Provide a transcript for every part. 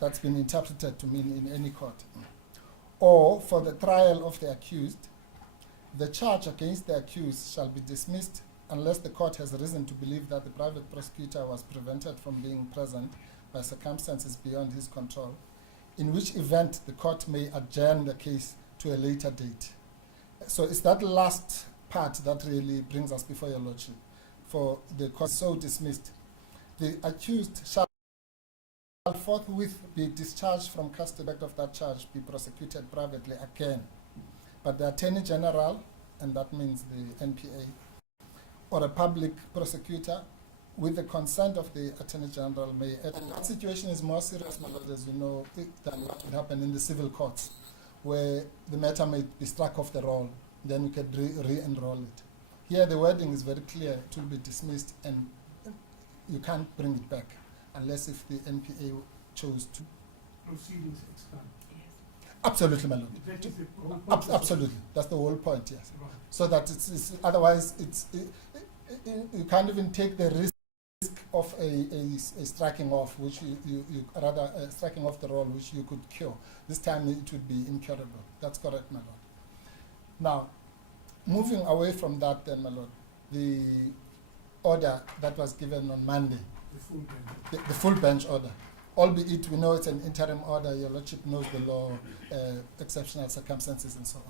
that's been interpreted to mean in any court. Or for the trial of the accused, the charge against the accused shall be dismissed unless the court has reason to believe that the private prosecutor was prevented from being present by circumstances beyond his control, in which event the court may adjourn the case to a later date. So it's that last part that really brings us before your lordship. For the court so dismissed, the accused shall forthwith be discharged from custody of that charge, be prosecuted privately again. But the Attorney General, and that means the NPA, or a public prosecutor, with the consent of the Attorney General, may. And that situation is more serious, my lord, as you know, than what would happen in the civil courts, where the matter may be struck off the roll, then you can re-enroll it. Here, the wording is very clear: it will be dismissed, and you can't bring it back unless if the NPA chose to. Proceedings expand. Absolutely, my lord. That is the whole point. Absolutely, that's the whole point. Yes. Right. So that it's otherwise you can't even take the risk of a striking off, which you rather striking off the roll, which you could cure. This time it would be incurable. That's correct, my lord. Now, moving away from that, then, my lord, the order that was given on Monday, The full bench. the full bench order, albeit we know it's an interim order, your lordship knows the law, exceptional circumstances and so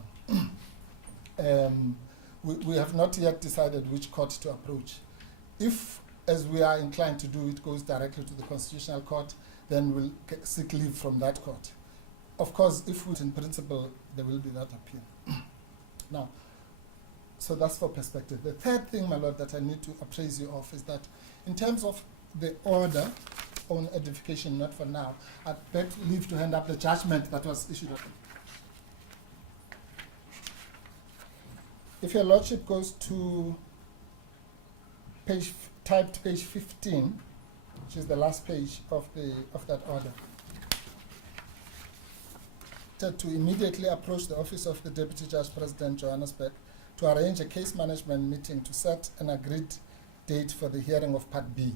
on. We have not yet decided which court to approach. If, as we are inclined to do, it goes directly to the Constitutional Court, then we'll seek leave from that court. Of course, if we, in principle, there will be that appeal. Now, so that's for perspective. The third thing, my lord, that I need to appraise you of is that in terms of the order on edification, not for now, I'd beg leave to hand up the judgment that was issued. If your lordship goes to typed page 15, which is the last page of that order, to immediately approach the office of the Deputy Judge President Johannesburg to arrange a case management meeting to set an agreed date for the hearing of Part B.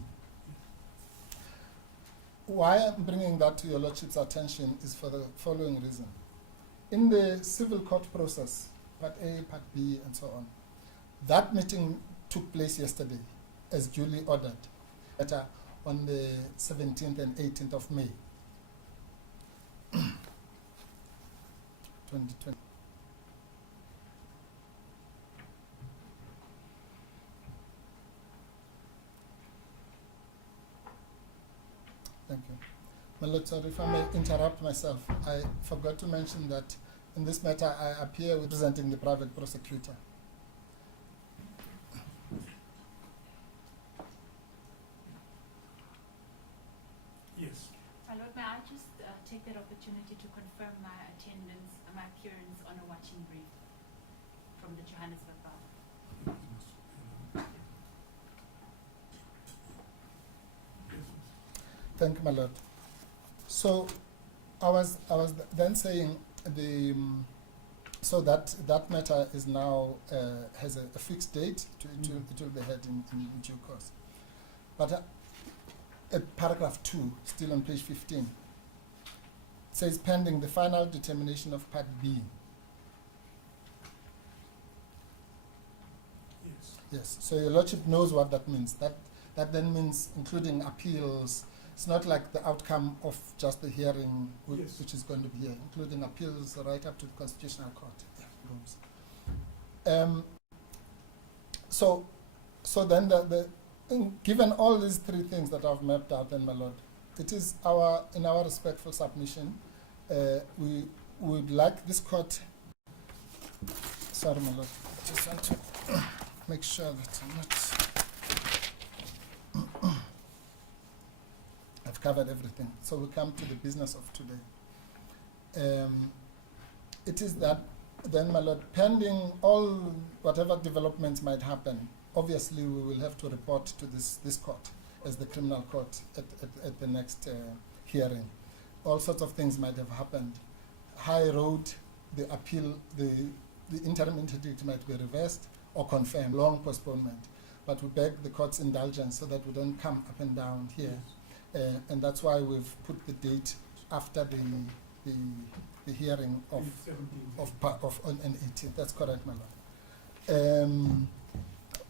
Why I'm bringing that to your lordship's attention is for the following reason. In the civil court process, Part A, Part B, and so on, that meeting took place yesterday, as duly ordered, on the 17th and 18th of May, 2020. Thank you. My lord, sorry if I may interrupt myself. I forgot to mention that in this matter I appear representing the private prosecutor. Yes. My lord, may I just take that opportunity to confirm my attendance, my appearance on a watching brief from the Johannesburg Bar? Thank you, my lord. So I was then saying so that matter is now has a fixed date. It will be heard in due course. But at paragraph 2, still on page 15, says pending the final determination of Part B. Yes. Yes. So your lordship knows what that means. That then means including appeals. It's not like the outcome of just the hearing, Yes. which is going to be here, including appeals right up to the Constitutional Court. So then given all these three things that I've mapped out, then, my lord, it is in our respectful submission, we would like this court. Sorry, my lord, I just want to make sure that I'm not. I've covered everything. So we come to the business of today. It is that then, my lord, pending all whatever developments might happen, obviously we will have to report to this court as the criminal court at the next hearing. All sorts of things might have happened. High road, the appeal, the interim interdict might be reversed or confirmed, long postponement. But we beg the court's indulgence so that we don't come up and down here. And that's why we've put the date after the hearing of 17th. on an 18th. That's correct, my lord.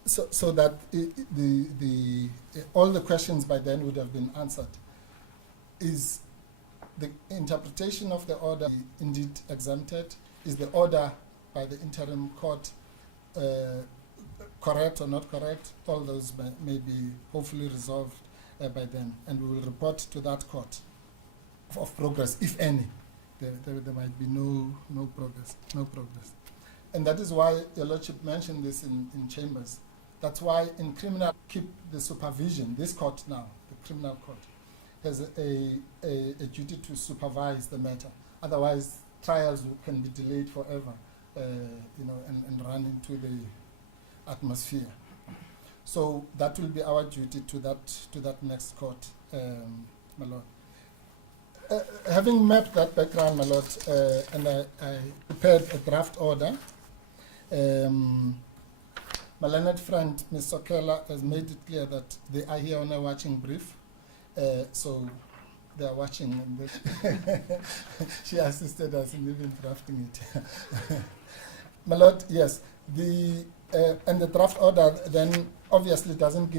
So that all the questions by then would have been answered. Is the interpretation of the order indeed exempted? Is the order by the interim court correct or not correct? All those may be hopefully resolved by then, and we will report to that court of progress, if any. There might be no progress. And that is why Your Lordship mentioned this in chambers. That's why in criminal, keep the supervision. This court now, the criminal court, has a duty to supervise the matter. Otherwise, trials can be delayed forever, and run into the atmosphere. So that will be our duty to that next court, my lord. Having mapped that background, my lord, and I prepared a draft order. My learned friend, Ms. Sokela, has made it clear that they are here on a watching brief. So they are watching, and she assisted us in even drafting it. My lord, yes, and the draft order then obviously doesn't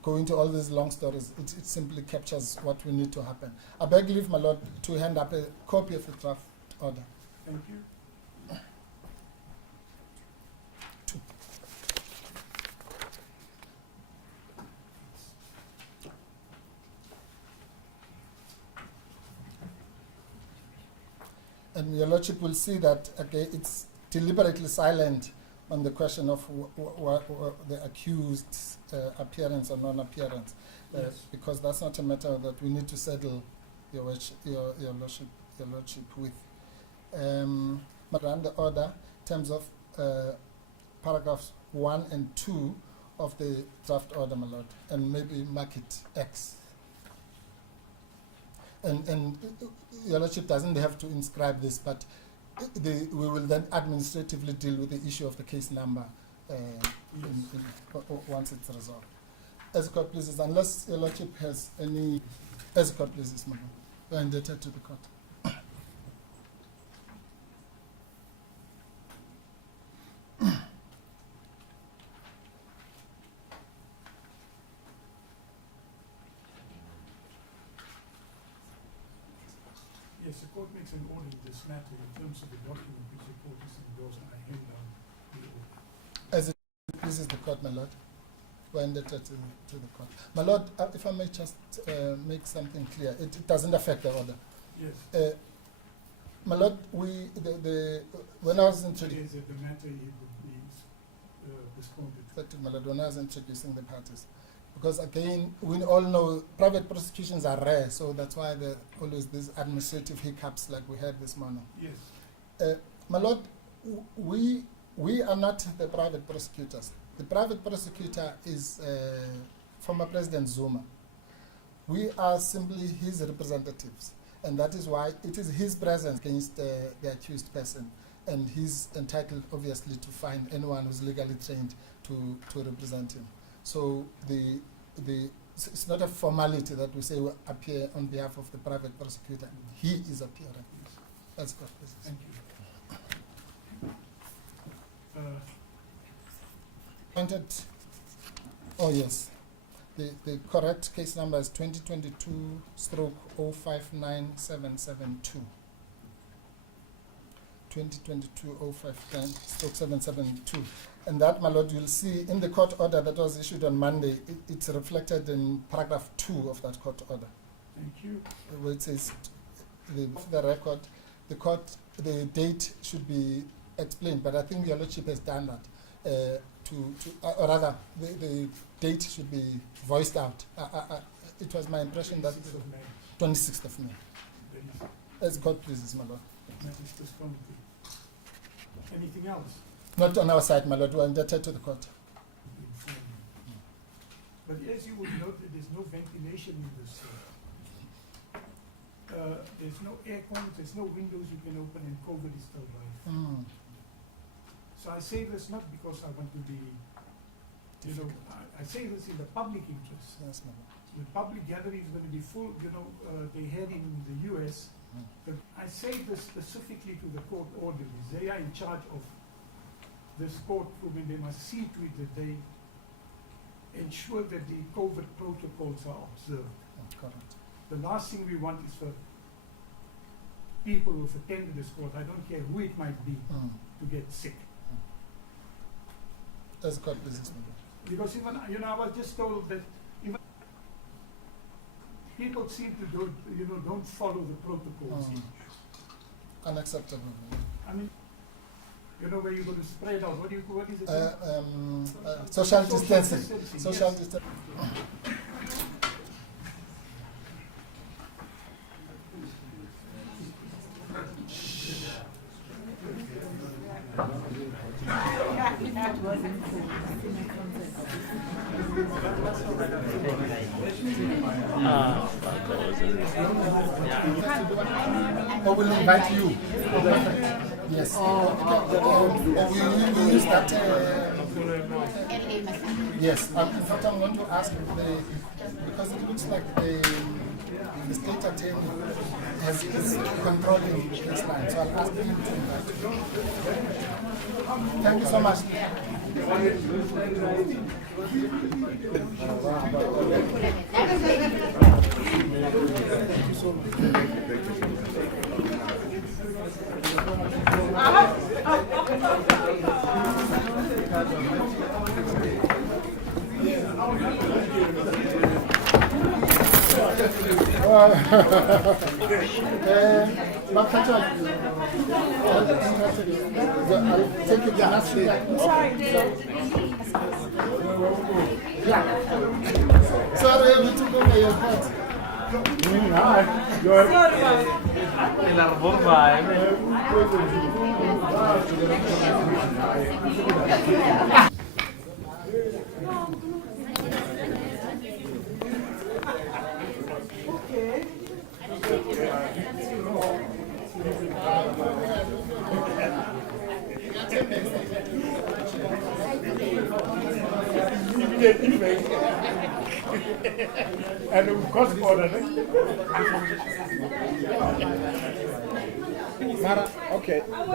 go into all these long stories. It simply captures what will need to happen. I beg leave, my lord, to hand up a copy of the draft order. Thank you. And Your Lordship will see that, okay, it's deliberately silent on the question of the accused's appearance or non-appearance, Yes. because that's not a matter that we need to settle Your Lordship with. But around the order, in terms of paragraphs 1 and 2 of the draft order, my lord, and maybe mark it X. And Your Lordship doesn't have to inscribe this, but we will then administratively deal with the issue of the case number once it's resolved. As court pleases, unless Your Lordship has any, as court pleases, madam, we are indebted to the court. Yes, the court makes an order in this matter in terms of the document which the court has endorsed. I hand down the order. As it pleases the court, my lord, we are indebted to the court. My lord, if I may just make something clear, it doesn't affect the order. Yes. My lord, when I was introducing, Is that the matter he would be responded to? my lord, when I was introducing the parties, because again, we all know private prosecutions are rare, so that's why there are always these administrative hiccups like we had this morning. Yes. My lord, we are not the private prosecutors. The private prosecutor is former President Zuma. We are simply his representatives, and that is why it is his presence against the accused person, and he's entitled, obviously, to find anyone who's legally trained to represent him. So it's not a formality that we say we appear on behalf of the private prosecutor. He is appearing. That's good. Thank you. Pointed. Oh yes, the correct case number is 2022/059772. 2022/059/772. And that, my lord, you'll see in the court order that was issued on Monday, it's reflected in paragraph 2 of that court order. Thank you. Where it says the record, the date should be explained, but I think Your Lordship has done that. Or rather, the date should be voiced out. It was my impression that 26th of May. 26th of May. As God pleases, my lord. That is discounted. Anything else? Not on our side, my lord. We are indebted to the court. But as you would note, there's no ventilation in this. There's no air cons, there's no windows you can open, and COVID is still live. So I say this not because I want to be, I say this in the public interest. Yes, my lord. The public gathering is going to be full. They had in the US. But I say this specifically to the court orderlies. They are in charge of this courtroom, and they must see to it that they ensure that the COVID protocols are observed. Correct. The last thing we want is for people who have attended this court, I don't care who it might be, to get sick. That's court business. Because even, I was just told that even people seem to don't follow the protocols. Unacceptable. I mean, where you're going to spread out, what is it? Social distancing. Social Yes. distancing. Or we'll invite you. Yes. Or we use that. Yes. In fact, I'm going to ask because it looks like the state attorney is controlling this line. So I'll ask him to invite you. Thank you so much. Sorry, we took over your part. And of course, order. Mara, okay. What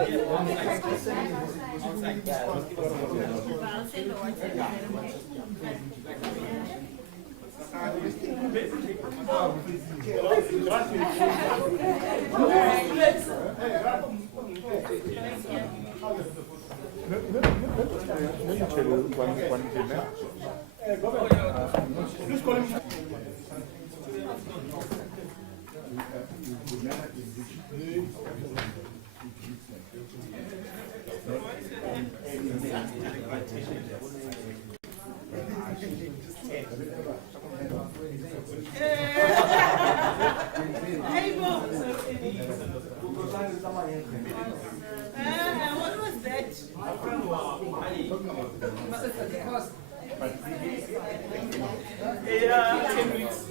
was that? Yeah, 10 weeks.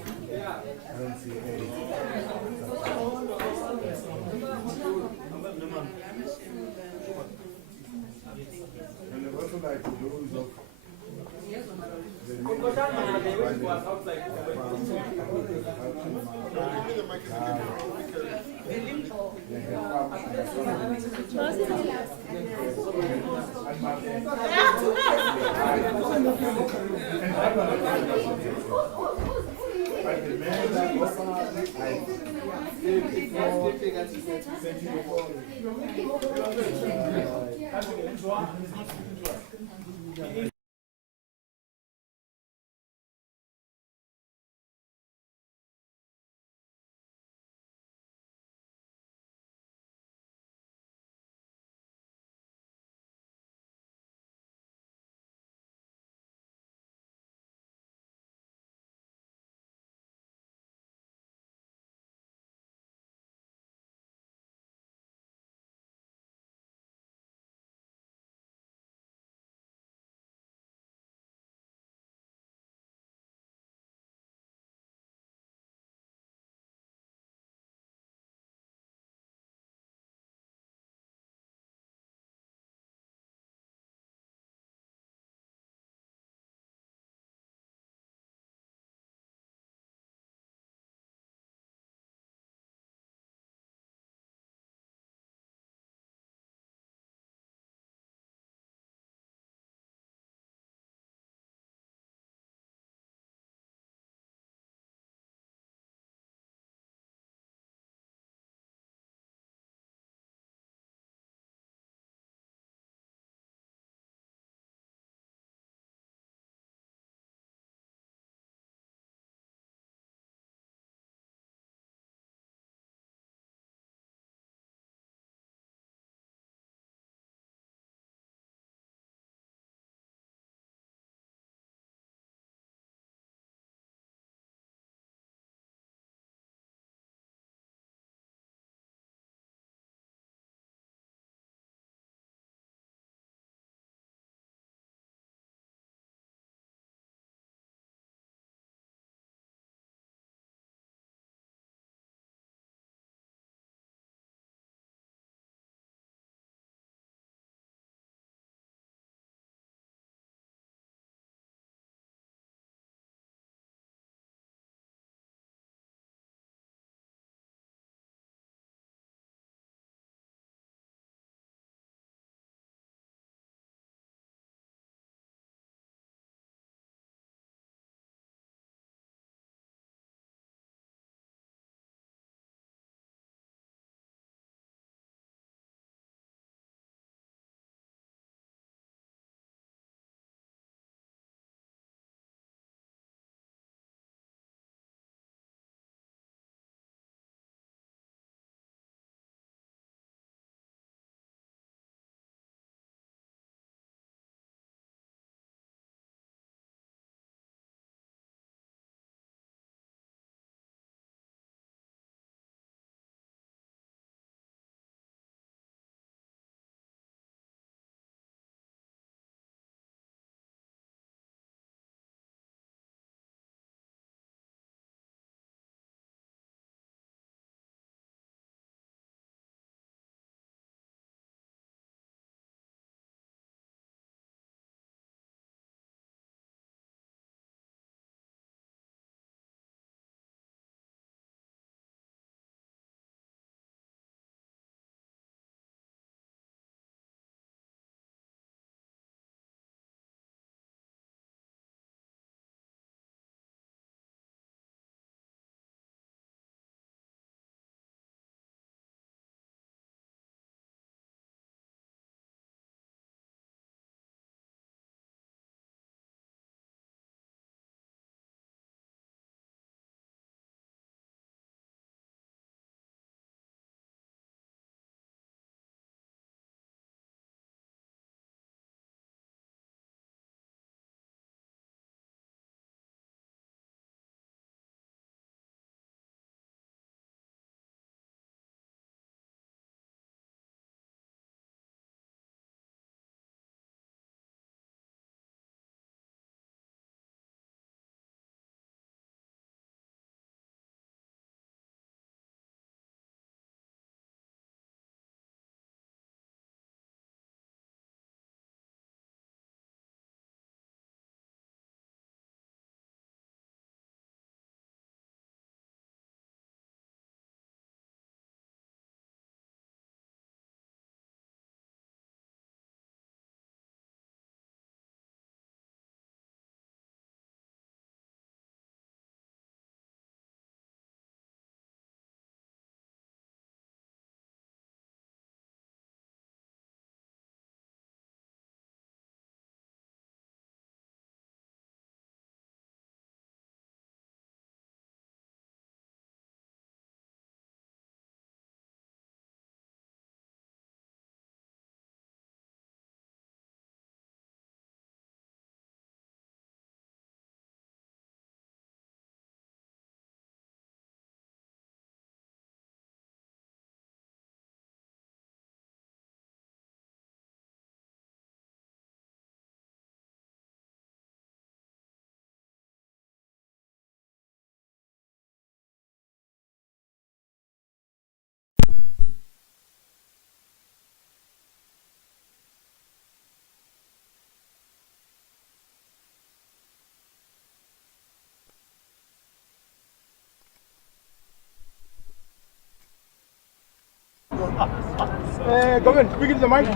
Government, speak into the mic.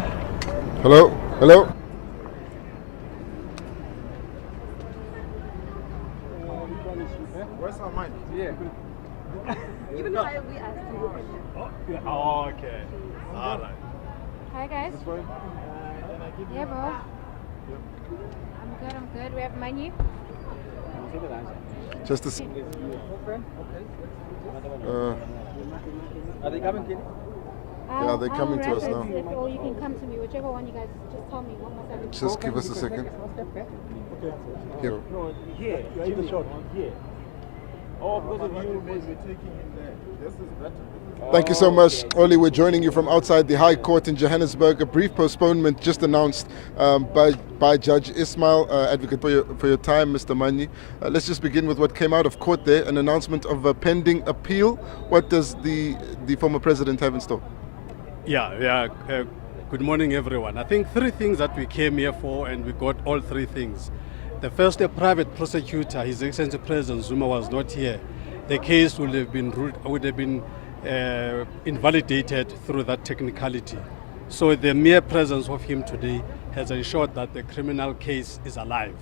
Hello? Hello? Where's our mic? Yeah. Even though we asked you. Oh, okay. All right. Hi guys. Yeah, bro. I'm good. We have money. Just a s- Are they coming, Kenny? Yeah, they're coming to us now. Or you can come to me, whichever one you guys just tell me. What must I do? Just give us a second. Here. No, here. You're in the shot. Here. Oh, because of you, maybe taking him there. This is better. Thank you so much, Oli. We're joining you from outside the High Court in Johannesburg. A brief postponement just announced by Judge Ismail, advocate for your time, Mr. Manyi. Let's just begin with what came out of court there, an announcement of a pending appeal. What does the former president have in store? Yeah. Good morning, everyone. I think three things that we came here for, and we got all three things. The first, a private prosecutor, His Excellency President Zuma, was not here. The case would have been invalidated through that technicality. So the mere presence of him today has ensured that the criminal case is alive.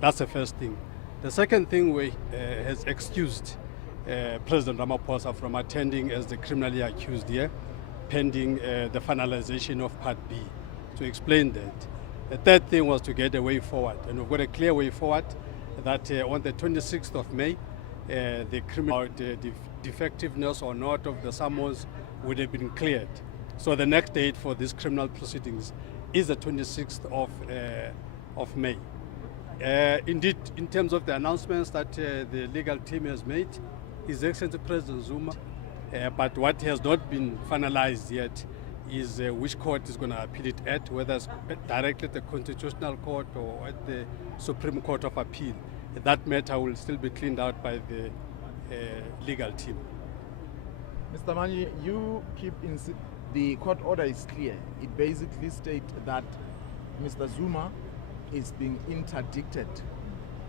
That's the first thing. The second thing has excused President Ramaphosa from attending as the criminally accused here, pending the finalization of Part B. To explain that. The third thing was to get a way forward, and we've got a clear way forward that on the 26th of May, the criminal defectiveness or not of the summons would have been cleared. So the next date for these criminal proceedings is the 26th of May. Indeed, in terms of the announcements that the legal team has made, His Excellency President Zuma, but what has not been finalized yet is which court is going to appeal it at, whether it's directly at the Constitutional Court or at the Supreme Court of Appeal. That matter will still be cleaned out by the legal team. Mr. Manyi, you keep the court order is clear. It basically states that Mr. Zuma is being interdicted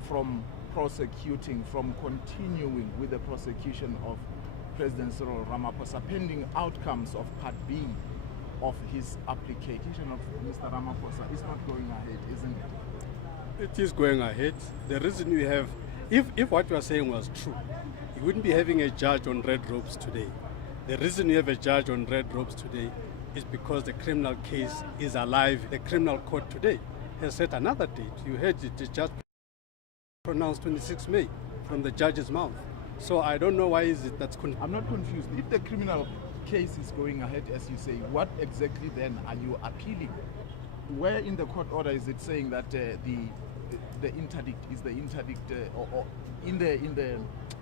from prosecuting, from continuing with the prosecution of President Cyril Ramaphosa pending outcomes of Part B of his application of Mr. Ramaphosa. Is not going ahead, isn't it? It is going ahead. The reason we have, if what you are saying was true, you wouldn't be having a judge on red ropes today. The reason you have a judge on red ropes today is because the criminal case is alive. The criminal court today has set another date. You heard it just pronounced 26 May from the judge's mouth. So I don't know why is it that's I'm not confused. If the criminal case is going ahead, as you say, what exactly then are you appealing? Where in the court order is it saying that the interdict is the interdict, or in the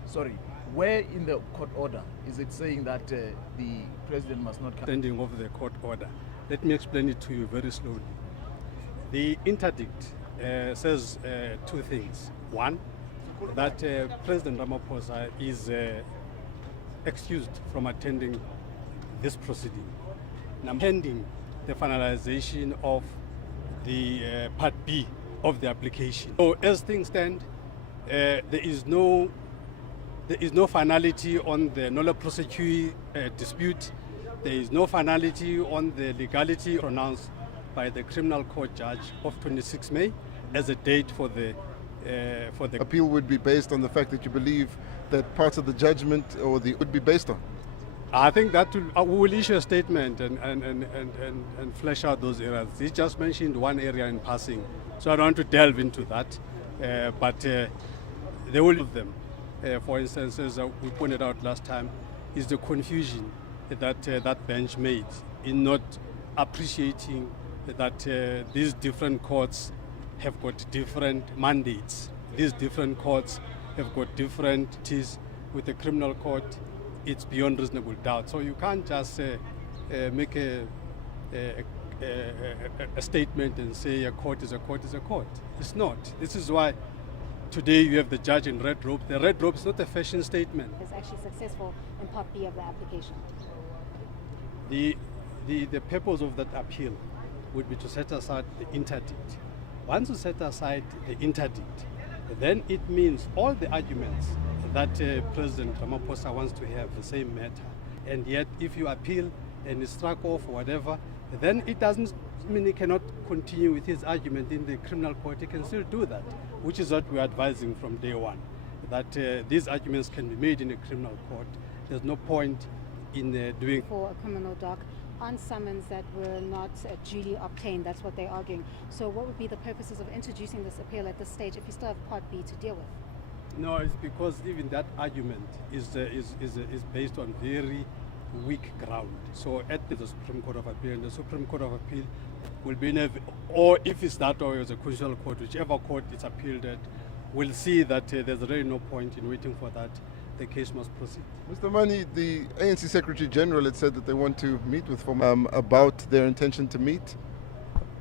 sorry, where in the court order is it saying that the president must not come? Ending of the court order. Let me explain it to you very slowly. The interdict says two things. One, that President Ramaphosa is excused from attending this proceeding. Now, pending the finalization of the Part B of the application. So, as things stand, there is no finality on the nolle prosequi dispute. There is no finality on the legality pronounced by the criminal court judge of 26 May as a date for the appeal would be based on the fact that you believe that parts of the judgment would be based on. I think that we will issue a statement and flesh out those areas. He just mentioned one area in passing, so I don't want to delve into that. But they will have them. For instance, as we pointed out last time, is the confusion that that bench made in not appreciating that these different courts have got different mandates. These different courts have got different teeth. With the criminal court, it's beyond reasonable doubt. So you can't just make a statement and say a court is a court is a court. It's not. This is why today you have the judge in red robe. The red robe is not a fashion statement. Is actually successful in Part B of the application. The purpose of that appeal would be to set aside the interdict. Once you set aside the interdict, then it means all the arguments that President Ramaphosa wants to have the same matter. And yet, if you appeal, and is struck off or whatever, then it doesn't mean he cannot continue with his argument in the criminal court. He can still do that, which is what we're advising from day one, that these arguments can be made in a criminal court. There's no point in doing For a criminal doc on summons that were not duly obtained. That's what they're arguing. So what would be the purposes of introducing this appeal at this stage if you still have Part B to deal with? No, it's because even that argument is based on very weak ground. So at the Supreme Court of Appeal, and the Supreme Court of Appeal will be in or if it's that or it's a constitutional court, whichever court it's appealed at, will see that there's really no point in waiting for that. The case must proceed. Mr. Mani, the ANC Secretary General had said that they want to meet with about their intention to meet.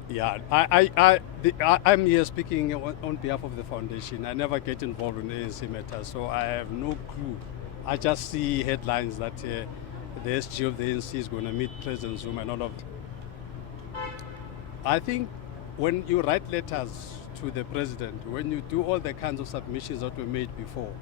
Yeah, I'm here speaking on behalf of the foundation. I never get involved in ANC matters, so I have no clue. I just see headlines that the SG of the ANC is going to meet President Zuma and all of that. I think when you write letters to the president, when you do all the kinds of submissions that were made before,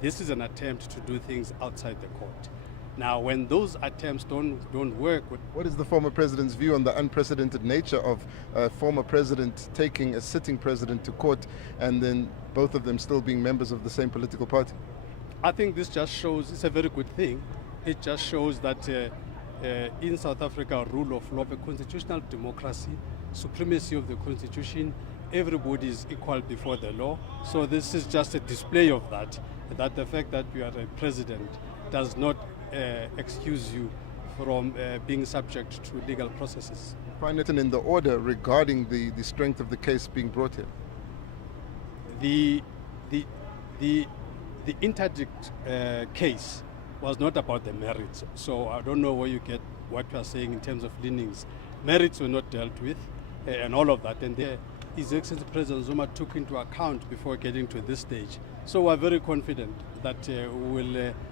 this is an attempt to do things outside the court. Now, when those attempts don't work... What is the former president's view on the unprecedented nature of a former president taking a sitting president to court and then both of them still being members of the same political party? I think this just shows, it's a very good thing. It just shows that in South Africa, rule of law, a constitutional democracy, supremacy of the constitution, everybody is equal before the law. So this is just a display of that the fact that you are a president does not excuse you from being subject to legal processes. Find it in the order regarding the strength of the case being brought here. The interdict case was not about the merits, so I don't know where you get what you are saying in terms of leanings. Merits were not dealt with, and all of that, and His Excellency President Zuma took into account before getting to this stage. So we're very confident that we will